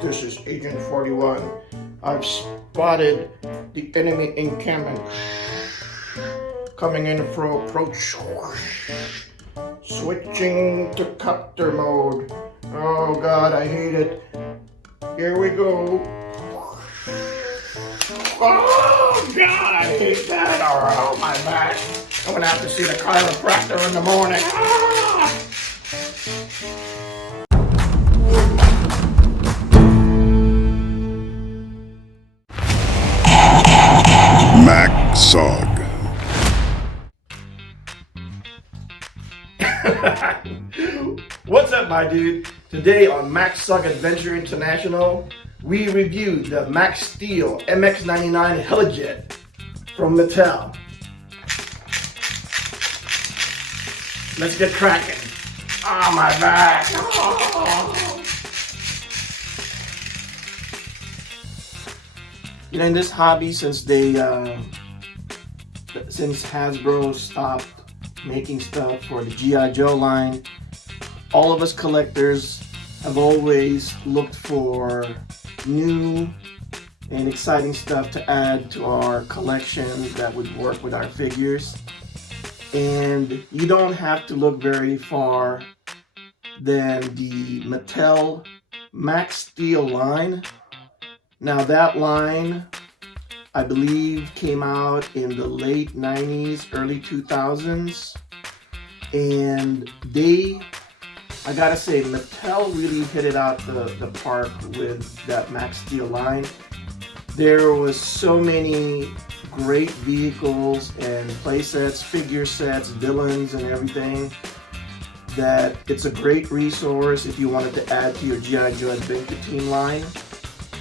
This is Agent 41. I've spotted the enemy encampment coming in for approach. Switching to copter mode. Oh God, I hate it. Here we go. Oh God, I hate that. Oh my back. I'm gonna have to see the chiropractor in the morning. Ah! SOG. What's up, my dude? Today on SOG Adventure International, we reviewed the Max Steel MX-99 Helijet from Mattel. Let's get cracking. Ah, my back. Oh. You know, in this hobby, since Hasbro stopped making stuff for the G.I. Joe line, all of us collectors have always looked for new and exciting stuff to add to our collection that would work with our figures. And you don't have to look very far than the Mattel Max Steel line. Now that line, I believe, came out in the late 90s, early 2000s. And I gotta say, Mattel really hit it out the park with that Max Steel line. There was so many great vehicles and play sets, figure sets, villains and everything, that it's a great resource if you wanted to add to your G.I. Joe Adventure Team line.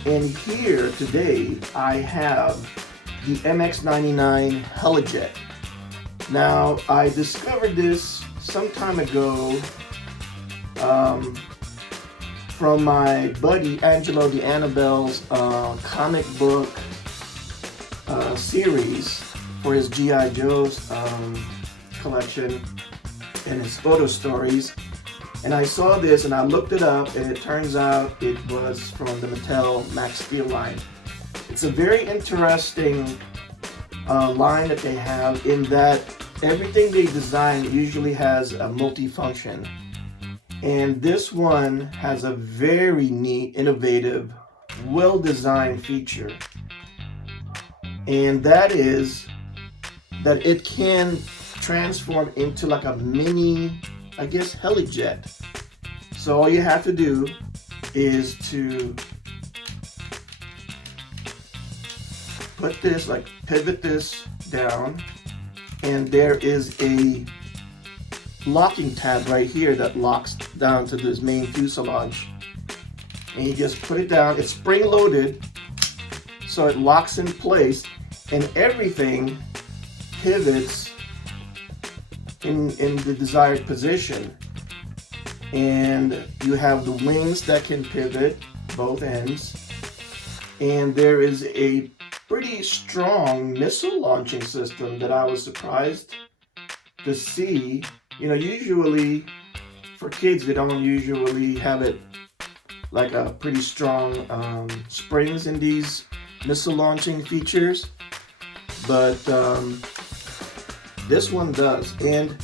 And here today I have the MX-99 Helijet. Now, I discovered this some time ago from my buddy Angelo de Annabelle's comic book series for his G.I. Joe's collection and his photo stories. And I saw this and I looked it up, and it turns out it was from the Mattel Max Steel line. It's a very interesting line that they have, in that everything they design usually has a multi-function. And this one has a very neat, innovative, well-designed feature. And that is that it can transform into like a mini, I guess, helijet. So all you have to do is to put this, like pivot this down, and there is a locking tab right here that locks down to this main fuselage. And you just put it down. It's spring loaded, so it locks in place, and everything pivots in the desired position. And you have the wings that can pivot both ends, and there is a pretty strong missile launching system that I was surprised to see. You know, usually for kids, they don't usually have it like a pretty strong springs in these missile launching features, but this one does. And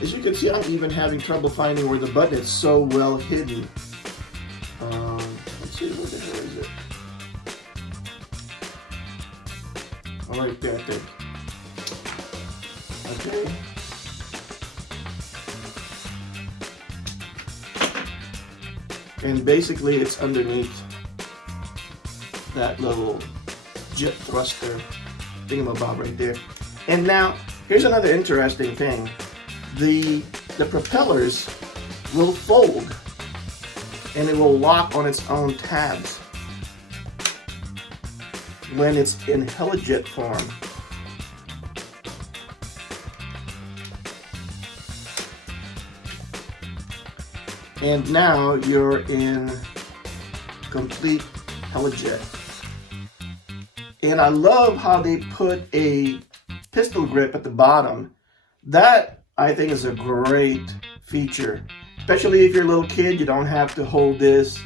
as you can see, I'm even having trouble finding where the button is, so well hidden. Let's see, where the hell is it? Oh, right there, I think. Okay. And basically it's underneath that little jet thruster thingamabob right there. And now, here's another interesting thing. The propellers will fold, and it will lock on its own tabs when it's in helijet form. And now you're in complete helijet. And I love how they put a pistol grip at the bottom. That I think is a great feature, especially if you're a little kid. You don't have to hold this,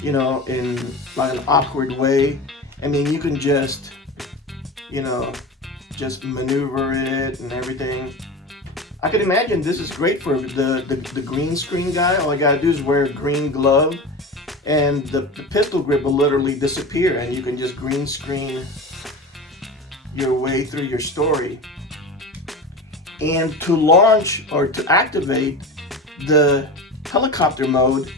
you know, in like an awkward way. I mean, you can just, you know, just maneuver it and everything. I can imagine this is great for the green screen guy. All I gotta do is wear a green glove, and the pistol grip will literally disappear, and you can just green screen your way through your story. And to launch or to activate the helicopter mode,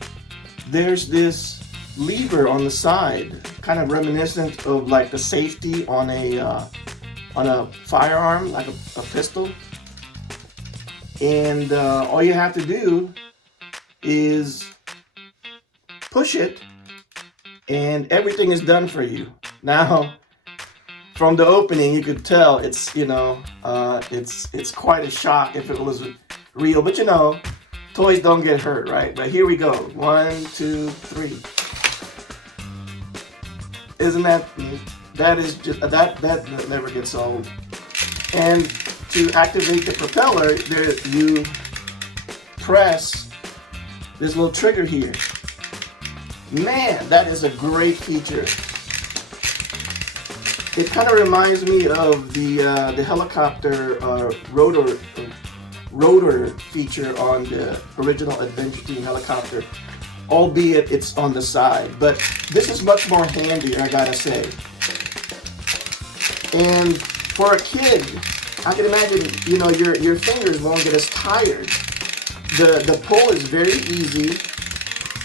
there's this lever on the side, kind of reminiscent of like the safety on a firearm, like a pistol. And all you have to do is push it, and everything is done for you. Now, from the opening, you could tell it's, you know, it's quite a shock if it was real. But you know, toys don't get hurt, right? But here we go. 1, 2, 3. Isn't that neat? That is just that never gets old. And to activate the propeller, there you press this little trigger here. Man, that is a great feature. It kind of reminds me of the helicopter rotor feature on the original Adventure Team helicopter, albeit it's on the side. But this is much more handy, I gotta say. And for a kid, I can imagine, you know, your fingers won't get as tired. The pull is very easy,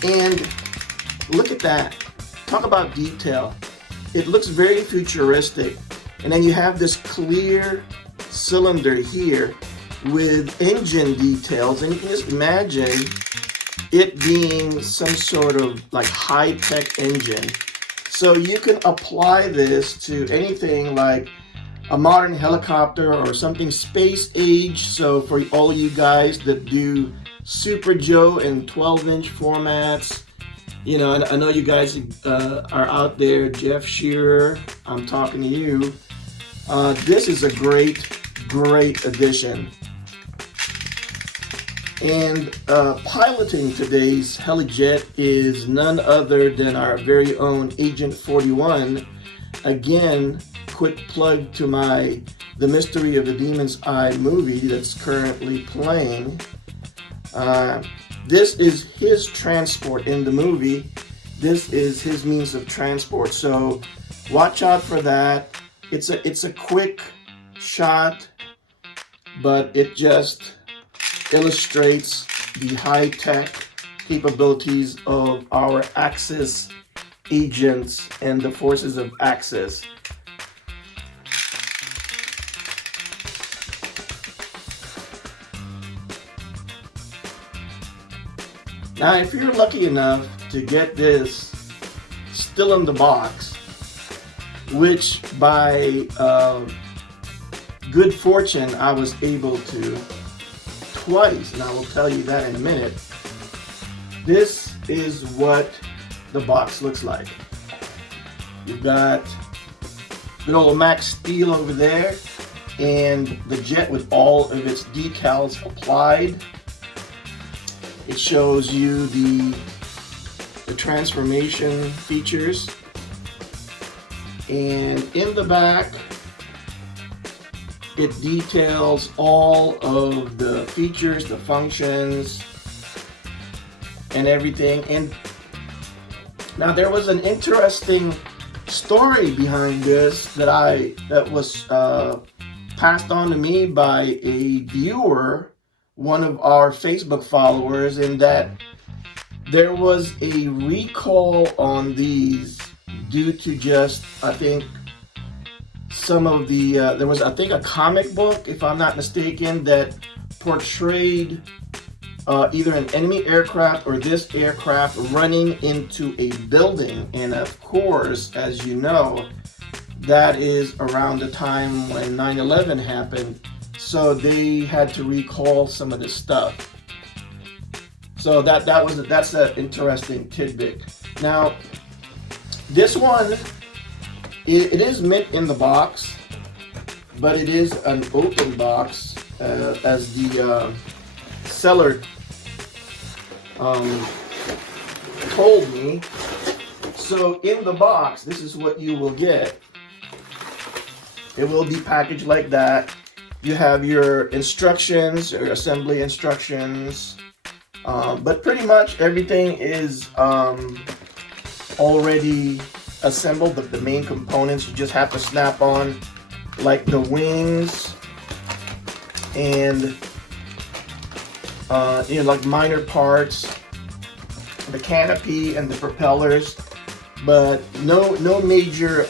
and look at that. Talk about detail. It looks very futuristic. And then you have this clear cylinder here with engine details, and you can just imagine it being some sort of like high-tech engine. So you can apply this to anything like a modern helicopter or something space age. So for all you guys that do Super Joe and 12-inch formats, you know, and I know you guys are out there. Jeff Shearer, I'm talking to you. This is a great addition. And piloting today's helijet is none other than our very own Agent 41. Again, quick plug to The Mystery of the Demon's Eye movie that's currently playing. This is his transport in the movie. This is his means of transport. So watch out for that. It's a quick shot, but it just illustrates the high-tech capabilities of our Axis agents and the forces of Axis. Now, if you're lucky enough to get this still in the box, which by good fortune I was able to twice, and I will tell you that in a minute, this is what the box looks like. You've got good old Max Steel over there, and the jet with all of its decals applied. It shows you the transformation features, and in the back it details all of the features, the functions, and everything. And now there was an interesting story behind this that was passed on to me by a viewer, one of our Facebook followers, in that there was a recall on these due to just, I think, some of the, there was, I think, a comic book, if I'm not mistaken, that portrayed either an enemy aircraft or this aircraft running into a building. And of course, as you know, that is around the time when 9/11 happened. So they had to recall some of this stuff. So that's an interesting tidbit. Now, this one, it is mint in the box, but it is an open box. as the seller told me. So in the box, this is what you will get. It will be packaged like that. You have your instructions, your assembly instructions, but pretty much everything is already assembled. The main components you just have to snap on, like the wings and like minor parts, the canopy and the propellers, but no major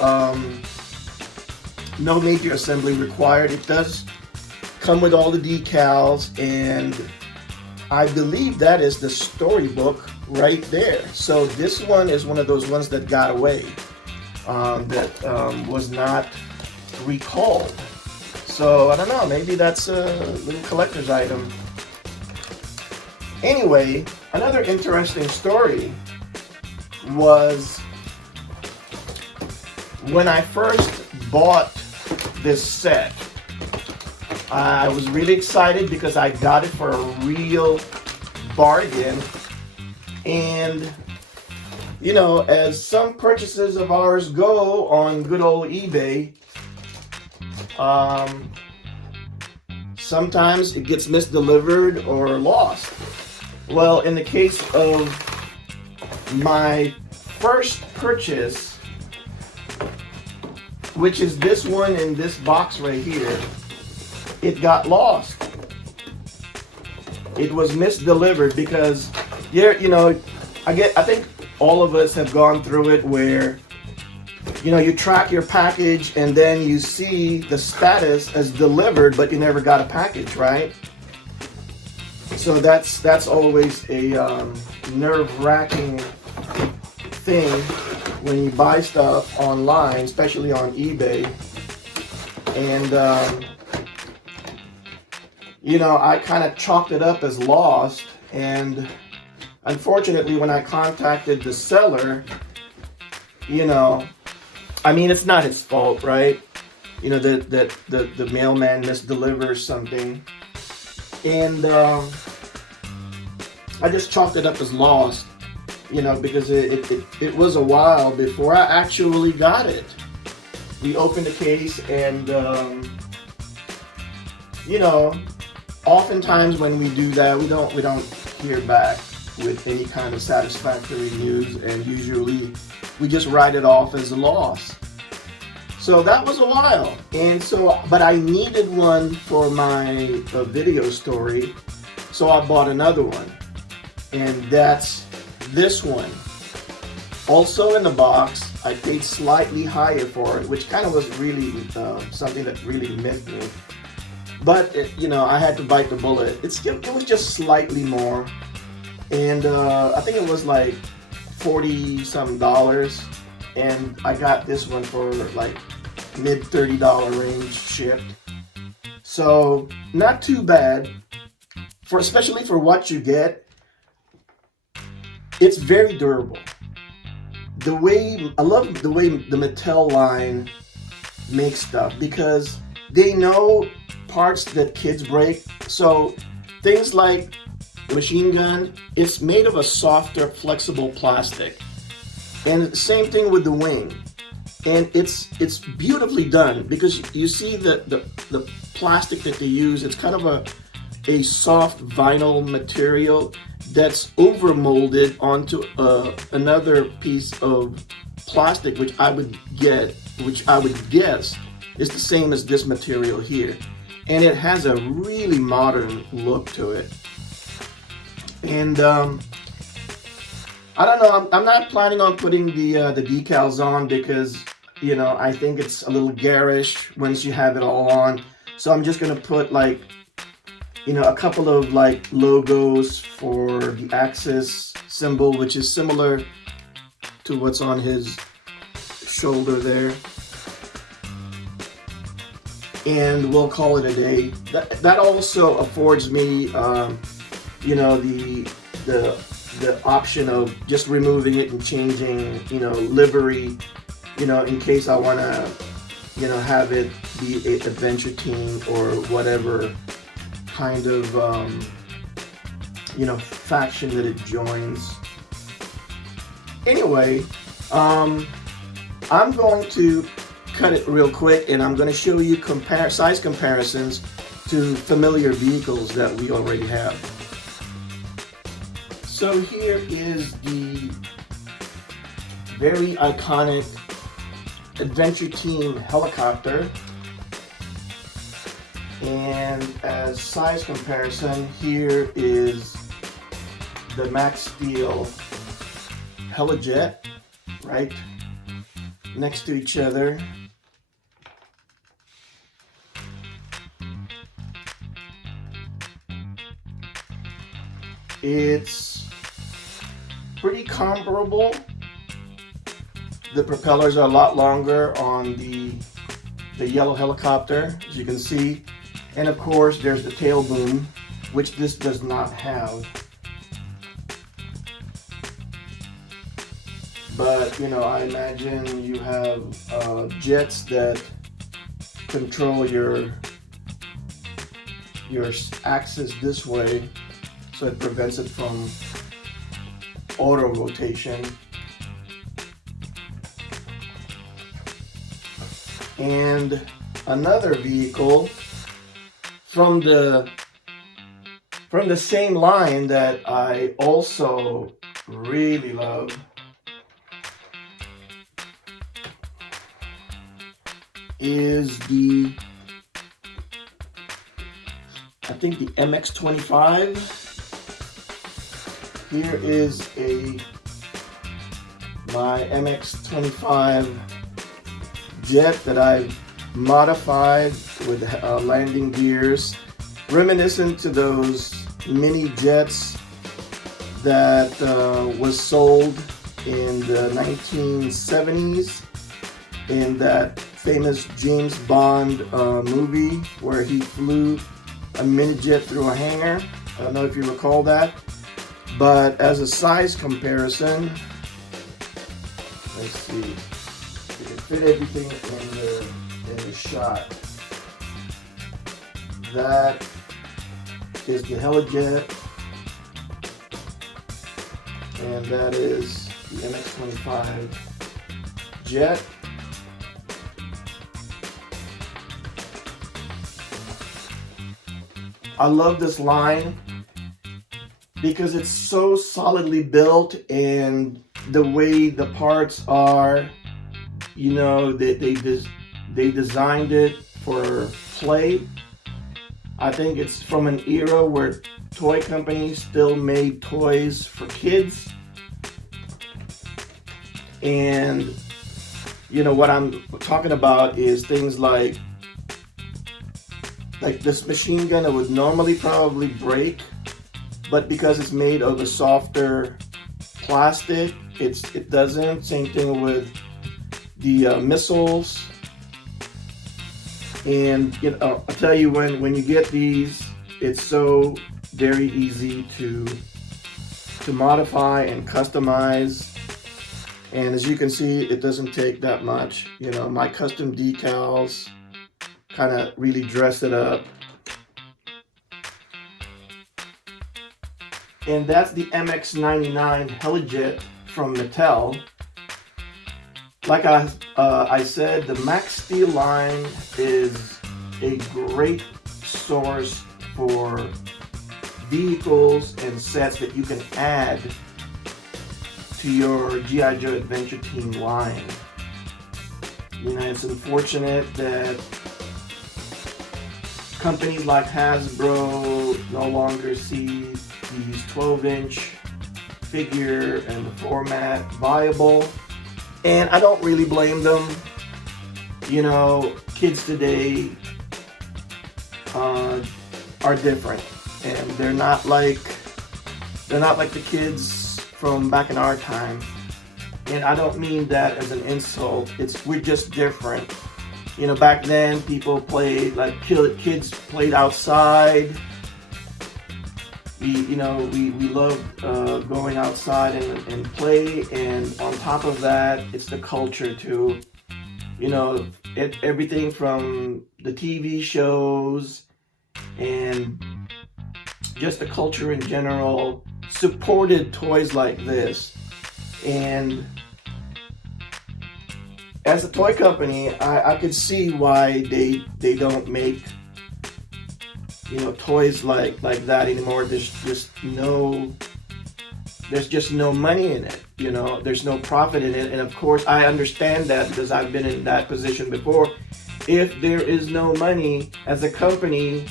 assembly required. It does come with all the decals, and I believe that is the storybook right there. So this one is one of those ones that got away, that was not recalled. So I don't know, maybe that's a little collector's item. Anyway, another interesting story was when I first bought this set. I was really excited because I got it for a real bargain. And you know, as some purchases of ours go on good old eBay, sometimes it gets misdelivered or lost. Well, in the case of my first purchase, which is this one in this box right here, it got lost. It was misdelivered because, you know, I think all of us have gone through it where, you know, you track your package and then you see the status as delivered, but you never got a package, right? So that's always a nerve-wracking thing when you buy stuff online, especially on eBay. And you know, I kind of chalked it up as lost, and unfortunately when I contacted the seller, you know, I mean, it's not his fault, right? You know, that the mailman misdelivers something, and I just chalked it up as lost, you know, because it was a while before I actually got it. We opened the case, and you know, oftentimes when we do that, we don't hear back with any kind of satisfactory news, and usually we just write it off as a loss. So that was a while, and so, but I needed one for my video story, so I bought another one, and that's this one. Also in the box, I paid slightly higher for it, which kind of was really something that really miffed me. But you know, I had to bite the bullet. It was just slightly more, and I think it was like $40-some, and I got this one for like mid $30 range shipped. So not too bad, especially for what you get. It's very durable. I love the way the Mattel line makes stuff, because they know parts that kids break. So things like the machine gun, it's made of a softer, flexible plastic. And same thing with the wing. And it's beautifully done, because you see the plastic that they use. It's kind of a soft vinyl material that's over molded onto another piece of plastic, which I would guess is the same as this material here. And it has a really modern look to it. And I don't know, I'm not planning on putting the decals on, because, you know, I think it's a little garish once you have it all on. So I'm just gonna put, like, you know, a couple of like logos for the Axis symbol, which is similar to what's on his shoulder there. And we'll call it a day. That also affords me, you know, the option of just removing it and changing, you know, livery, you know, in case I want to, you know, have it be an adventure team or whatever kind of faction that it joins. Anyway, I'm going to cut it real quick, and I'm going to show you size comparisons to familiar vehicles that we already have. So here is the very iconic Adventure Team helicopter, and as size comparison, here is the Max Steel Helijet, right next to each other. It's pretty comparable. The propellers are a lot longer on the yellow helicopter, as you can see. And of course, there's the tail boom, which this does not have. But, I imagine you have jets that control your axis this way, so it prevents it from auto rotation. And another vehicle from the same line that I also really love is the MX-99. Here is my MX-99 jet that I've modified with landing gears, reminiscent to those mini jets that was sold in the 1970s in that famous James Bond movie where he flew a mini jet through a hangar. I don't know if you recall that, but as a size comparison, let's see, you can fit everything in the shot. That is the Helijet, and that is the MX-99 jet. I love this line because it's so solidly built, and the way the parts are, they designed it for play. I think it's from an era where toy companies still made toys for kids. And what I'm talking about is things like this machine gun that would normally probably break, but because it's made of a softer plastic, it doesn't. Same thing with the missiles. And I'll tell you, when you get these, it's so very easy to modify and customize. And as you can see, it doesn't take that much. My custom decals kind of really dress it up. And that's the MX-99 Helijet from Mattel. Like I said, the Max Steel line is a great source for vehicles and sets that you can add to your G.I. Joe Adventure Team line. It's unfortunate that companies like Hasbro no longer see these 12-inch figure and the format viable. And I don't really blame them. Kids today are different, and they're not like the kids from back in our time. And I don't mean that as an insult. We're just different. Back then people played kids played outside. We loved going outside and play, and on top of that, it's the culture too. Everything from the TV shows and just the culture in general, supported toys like this. And as a toy company, I could see why they don't make, you know, toys like that anymore. There's just no money in it, you know. There's no profit in it. And of course I understand that, because I've been in that position before. If there is no money as a company,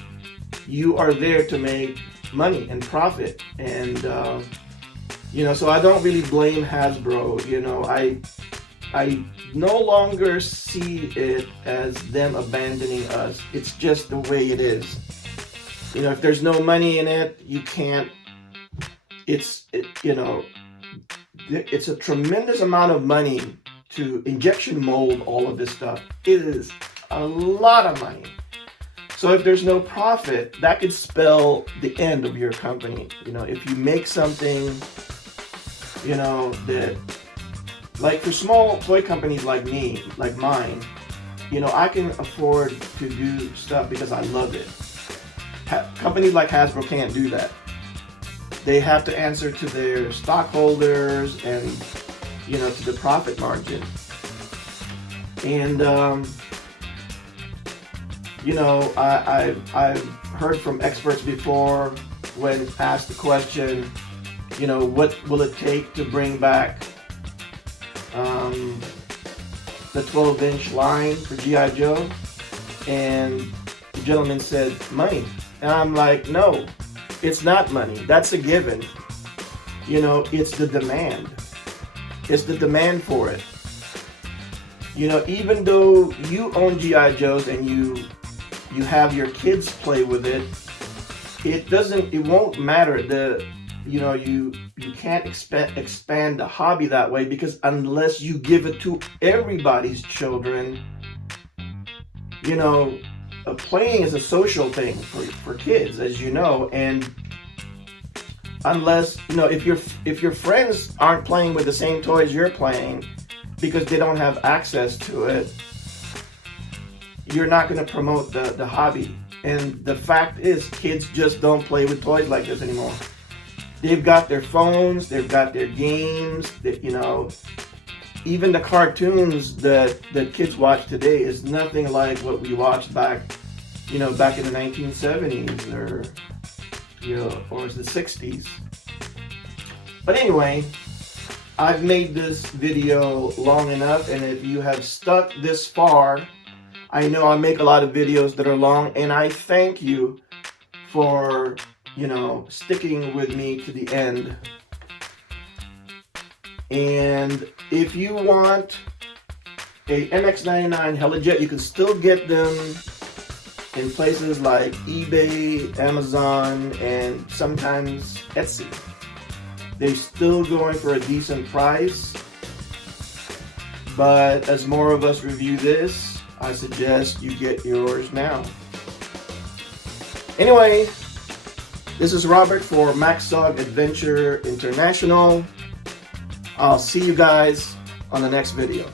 you are there to make money and profit. And you know, so I don't really blame Hasbro. You know, I no longer see it as them abandoning us. It's just the way it is. You know, if there's no money in it, you can't. You know, it's a tremendous amount of money to injection mold all of this stuff. It is a lot of money. So if there's no profit, that could spell the end of your company. You know, if you make something, you know, that, like for small toy companies like me, like mine, you know, I can afford to do stuff because I love it. Companies like Hasbro can't do that. They have to answer to their stockholders and, you know, to the profit margin. And you know, I've heard from experts before, when asked the question, you know, what will it take to bring back the 12-inch line for G.I. Joe? And the gentleman said, money. And I'm like, no, it's not money. That's a given. You know, it's the demand. It's the demand for it. You know, even though you own G.I. Joes and you have your kids play with it, it won't matter. You know, you can't expand the hobby that way, because unless you give it to everybody's children, you know, playing is a social thing for kids, as you know. And unless, you know, if your friends aren't playing with the same toys you're playing because they don't have access to it, you're not going to promote the hobby. And the fact is, kids just don't play with toys like this anymore. They've got their phones, they've got their games, you know. Even the cartoons that kids watch today is nothing like what we watched back in the 1970s or, you know, or the 60s. But anyway, I've made this video long enough, and if you have stuck this far, I know I make a lot of videos that are long, and I thank you for, you know, sticking with me to the end. And if you want a MX-99 Helijet, you can still get them in places like eBay, Amazon, and sometimes Etsy. They're still going for a decent price, but as more of us review this, I suggest you get yours now. Anyway, this is Robert for MaxSOG Adventure International. I'll see you guys on the next video.